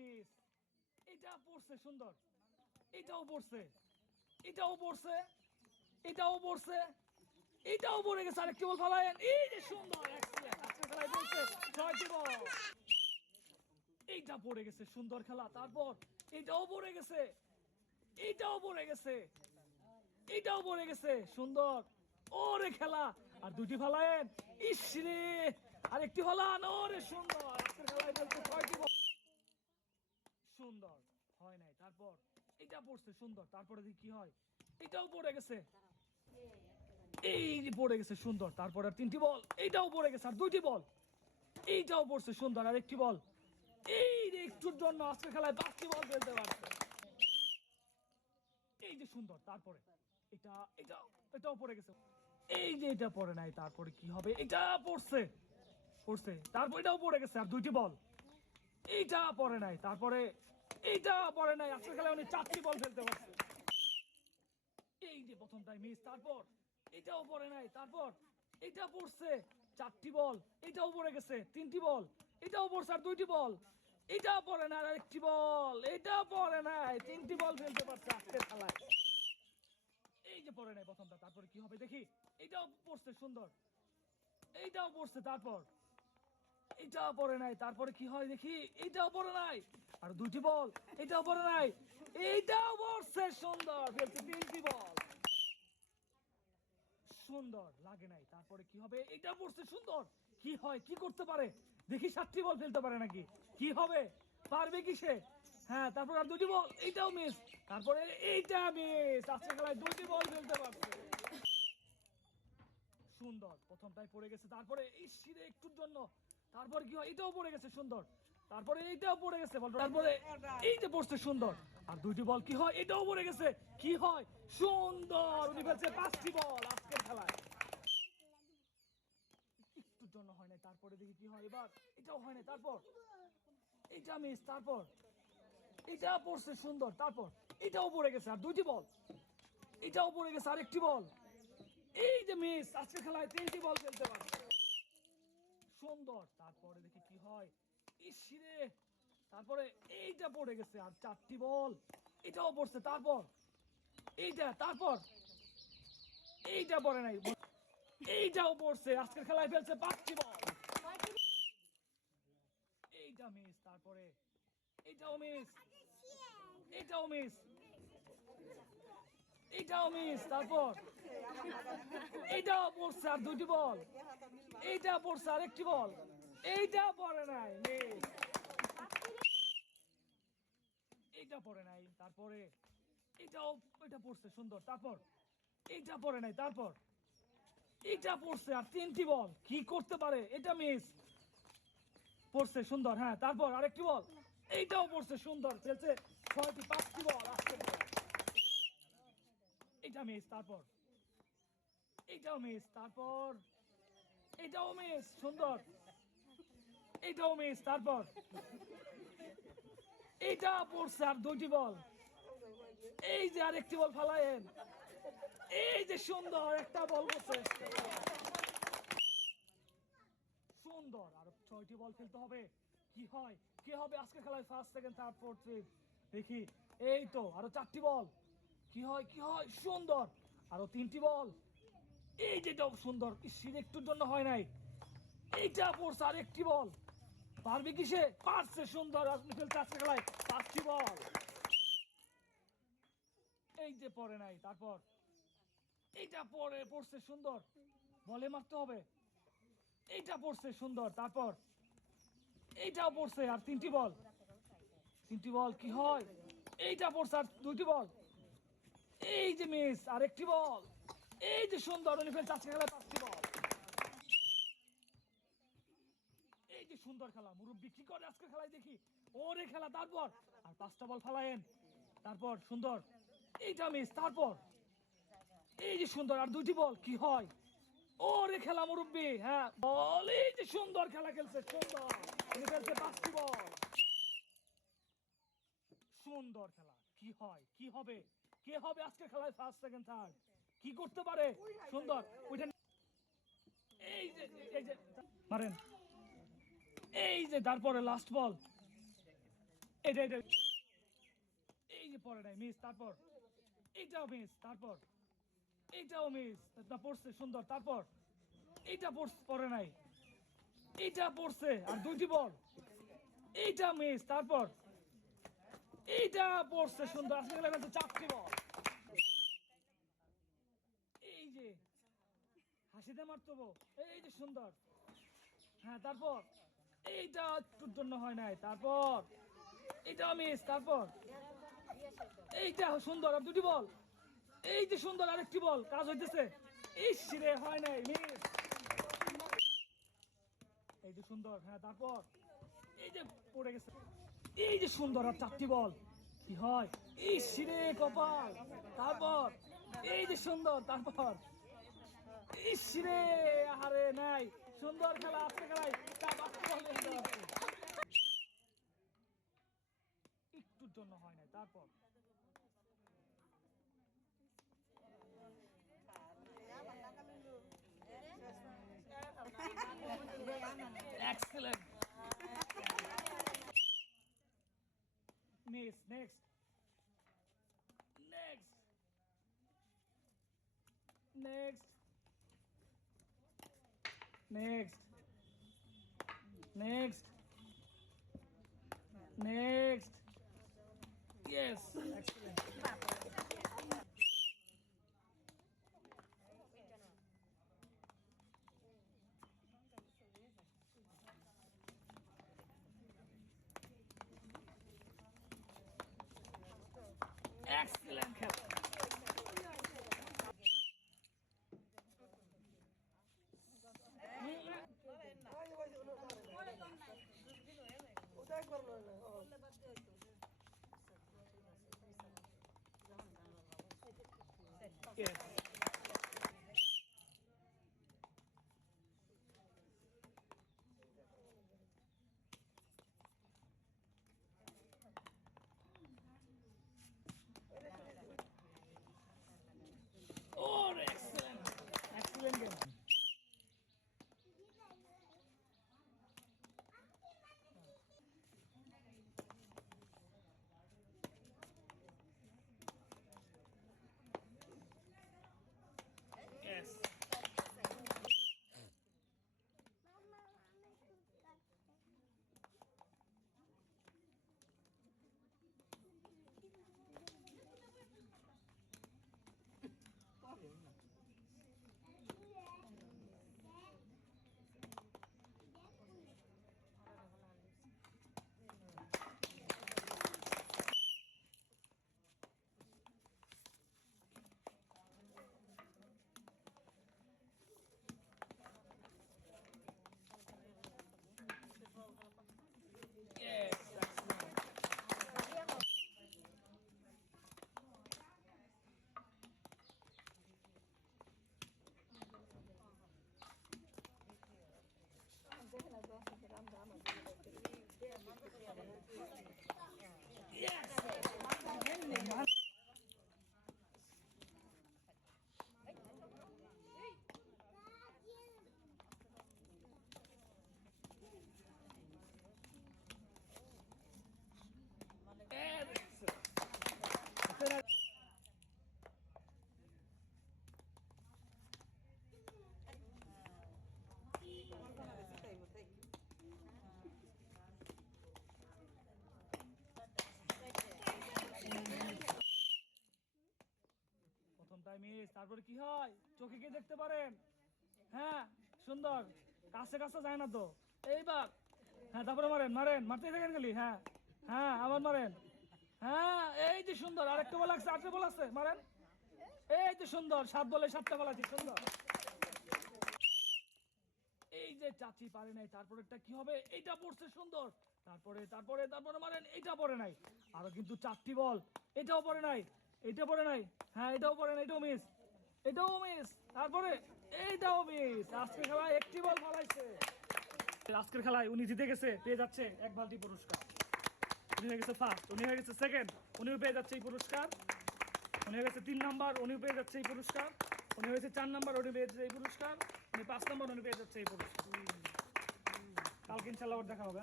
Miss, এটা পড়ছে সুন্দর, এটাও পড়ছে, এটাও পড়ছে, এটাও পড়ছে, এটাও পড়ে গেছে। আরেকটি বল ফলায়েন, এই যে সুন্দর, এক্সেলেন্ট। আজকের খেলায় বলছে 6টি বল, এইটা পড়ে গেছে, সুন্দর খেলা। তারপর এটাও পড়ে গেছে, এটাও পড়ে গেছে, এটাও পড়ে গেছে, সুন্দর। ওরে খেলা, আর দুটি ফলায়েন, ইসরে আরেকটি ফলান, ওরে সুন্দর। আজকের খেলায় বলছে 6টি বল, সুন্দর হয় নাই। তারপর এটা পড়ছে সুন্দর, তারপরে দেখি কি হয়, এটাও পড়ে গেছে, এই যে পড়ে গেছে সুন্দর। তারপর আর 3টি বল, এইটাও পড়ে গেছে, আর 2টি বল, এইটাও পড়ছে সুন্দর, আর একটি বল। এই যে একটুর জন্য আজকের খেলায় 5টি বল ফেলতে পারছে, এই যে সুন্দর। তারপরে এটা এটাও এটাও পড়ে গেছে, এই যে এটা পড়ে নাই। তারপরে কি হবে, এটা পড়ছে, পড়ছে, তারপর এটাও পড়ে গেছে, আর 2টি বল, এইটা পড়ে নাই। তারপরে এইটা পড়ে নাই। আজকের খেলায় উনি 4টি বল ফেলতে পারছে, এই যে প্রথমটাই মিস। তারপর এটাও পড়ে নাই, তারপর এটা পড়ছে, 4টি বল, এটাও পড়ে গেছে, 3টি বল, এটাও পড়ছে, আর 2টি বল, এটা পড়ে না, আর একটি বল, এটা পড়ে নাই, 3টি বল ফেলতে পারছে আজকের খেলায়, এই যে পড়ে নাই প্রথমটা। তারপরে কি হবে দেখি, এটাও পড়ছে সুন্দর, এইটাও পড়ছে, তারপর এটাও পড়ে নাই। তারপরে কি হয় দেখি, এইটাও পড়ে নাই, আর 2টি বল, এটাও পড়ে নাই, এইটাও পড়ছে সুন্দর, ফেলছে 3টি বল, সুন্দর লাগে নাই। তারপরে কি হবে, এটা পড়ছে সুন্দর, কি হয়, কি করতে পারে দেখি, 7টি বল ফেলতে পারে নাকি, কি হবে, পারবে কি সে? হ্যাঁ, তারপর আর 2টি বল, এইটাও মিস, তারপরে এইটা মিস। আজকে খেলায় 2টি বল ফেলতে পারছে, সুন্দর। প্রথমটাই পড়ে গেছে, তারপরে এই সিরে একটুর জন্য, তারপর কি হয়, এটাও পড়ে গেছে সুন্দর, তারপরে এইটাও পড়ে গেছে বল, তারপরে এই যে পড়ছে সুন্দর, আর 2টি বল, কি হয়, এটাও পড়ে গেছে, কি হয়, সুন্দর। উনি ফেলছে 5টি বল আজকের খেলায়, একটুর জন্য হয় নাই। তারপরে দেখি কি হয়, এবার এটাও হয় নাই, তারপর এটা মিস, তারপর এটা পড়ছে সুন্দর, তারপর এটাও পড়ে গেছে, আর 2টি বল, এটাও পড়ে গেছে, আর একটি বল, এই যে মিস। আজকের খেলায় 3টি বল ফেলতে পারে, সুন্দর। তারপরে দেখি কি হয়, ইসিরে, তারপরে এইটা পড়ে গেছে, আর 4টি বল, এটাও পড়ছে, তারপর এইটা, তারপর এইটা পড়ে নাই, এইটাও পড়ছে। আজকের খেলায় ফেলছে 5টি বল, এইটা মিস, তারপরে এটাও মিস, এটাও মিস, এটাও মিস, তারপর এইটাও পড়ছে, আর 2টি বল, এইটা পড়ছে, আর একটি বল, এইটা পড়ে নাই, মিস, এইটা পড়ে নাই। তারপরে এটাও, এটা পড়ছে সুন্দর, তারপর এইটা পড়ে নাই, তারপর এটা পড়ছে, আর 3টি বল, কি করতে পারে, এটা মিস, পড়ছে সুন্দর, হ্যাঁ, তারপর আরেকটি বল, এইটাও পড়ছে সুন্দর, ফেলছে 5টি বল আসছে, এটা মিস, তারপর এটাও মিস, তারপর এটাও মিস, সুন্দর, এটাও মিস, তারপর এইটা পড়ছে, আর 2টি বল, এই যে আরেকটি বল ফালায়েন, এই যে সুন্দর একটা বল পড়ছে, সুন্দর। আর 6টি বল খেলতে হবে, কি হয়, কি হবে আজকে খেলায়, first, second, third, fourth, fifth, দেখি, এই তো আরো 4টি বল, কি হয়, কি হয়, সুন্দর, আরো 3টি বল, এই যেটাও সুন্দর, সিঁড়ি একটুর জন্য হয় নাই, এইটা পড়ছে, আর একটি বল, পারবে কি সে, পারছে, সুন্দর। আর খেলতে আজকে খেলায় 5টি বল, এই যে পড়ে নাই, তারপর এইটা পড়ছে সুন্দর, বলে মারতে হবে, এইটা পড়ছে সুন্দর, তারপর এইটাও পড়ছে, আর 3টি বল, 3টি বল, কি হয়, এইটা পড়ছে, আর 2টি বল, এই যে মিস, আর একটি বল, এই যে সুন্দর। উনি ফেলছে আজকে খেলায় 5টি বল, এই যে সুন্দর খেলা। মুরব্বী কি করে আজকে খেলায় দেখি, ওরে খেলা, তারপর আর 5টা বল ফেলায়েন, তারপর সুন্দর, এইটা মিস, তারপর এই যে সুন্দর, আর 2টি বল, কি হয়, ওরে খেলা মুরব্বী, হ্যাঁ, বল, এই যে সুন্দর খেলা খেলছে, সুন্দর। উনি ফেলছে 5টি বল, সুন্দর খেলা, কি হয়, কি হবে, কে হবে আজকে খেলায় ফার্স্ট, সেকেন্ড, থার্ড, কি করতে পারে, সুন্দর, ওইটা, এই যে, এই যে মারেন, এই যে, তারপরে লাস্ট বল, এটা এটা এই যে পড়ে নাই মিস, তারপর এইটাও মিস, তারপর এইটাও মিস, না পড়ছে সুন্দর, তারপর এইটা পড়ে নাই, এইটা পড়ছে আর দুইটি বল, এইটা মিস, তারপর এইটা পড়ছে সুন্দর, আজকে গেলে তো চারটি বল। এই যে হাসিতে মারতো, এই যে সুন্দর, হ্যাঁ তারপর এইটা একটুর জন্য হয় নাই, তারপর এইটা মিস, তারপর এইটা সুন্দর আর দুটি বল, এই যে সুন্দর আরেকটি বল, কাজ হইতেছে, ইস রে হয় নাই, মিস। এই যে সুন্দর, হ্যাঁ তারপর এই যে পড়ে গেছে, এই যে সুন্দর আর চারটি বল, কি হয়, ইস রে কপাল, তারপর এই যে সুন্দর, তারপর ইস রে আহারে নাই, সুন্দর খেলা, আজকে খেলায় একটুর জন্য হয় নাই, তারপর excellent miss, next next next next next next yes, excellent. Excellent খেলা। Yes. Oh, excellent. Excellent game. Yes. Yes. Yes. Excellent. প্রথম টাইম মিস, তারপরে কি হয়, চোখে কি দেখতে পারেন, হ্যাঁ সুন্দর, কাছে কাছে যায় না তো, এইবার হ্যাঁ তারপরে মারেন মারেন, মারতে থাকেন খালি, হ্যাঁ হ্যাঁ আবার মারেন, হ্যাঁ এই যে সুন্দর, আরেকটা বল আছে, আরেকটা বল আছে, মারেন, এই যে সুন্দর, 7 বলে 7টা বল আছে, সুন্দর। এই যে চাচি পারে নাই, তারপরেরটা কি হবে, এইটা পড়ছে সুন্দর, তারপরে তারপরে তারপরে মারেন, এইটা পড়ে নাই, আরো কিন্তু 4টি বল, এটাও পড়ে নাই, এইটা পড়ে নাই, হ্যাঁ এটাও পড়ে নাই, এটাও মিস, এটাও মিস, তারপরে এইটাও মিস, আজকের খেলায় একটি বল ফলাইছে। আজকের খেলায় উনি জিতে গেছে, পেয়ে যাচ্ছে 1 বালতি পুরস্কার, উনি হয়ে গেছে ফার্স্ট, উনি হয়ে গেছে সেকেন্ড, উনিও পেয়ে যাচ্ছে এই পুরস্কার, উনি হয়ে গেছে 3 নাম্বার, উনিও পেয়ে যাচ্ছে এই পুরস্কার, উনি হয়েছে 4 নাম্বার, উনি পেয়ে যাচ্ছে এই পুরস্কার, উনি 5 নাম্বার, উনি পেয়ে যাচ্ছে এই পুরস্কার। কালকে ইনশাল্লাহ দেখা হবে।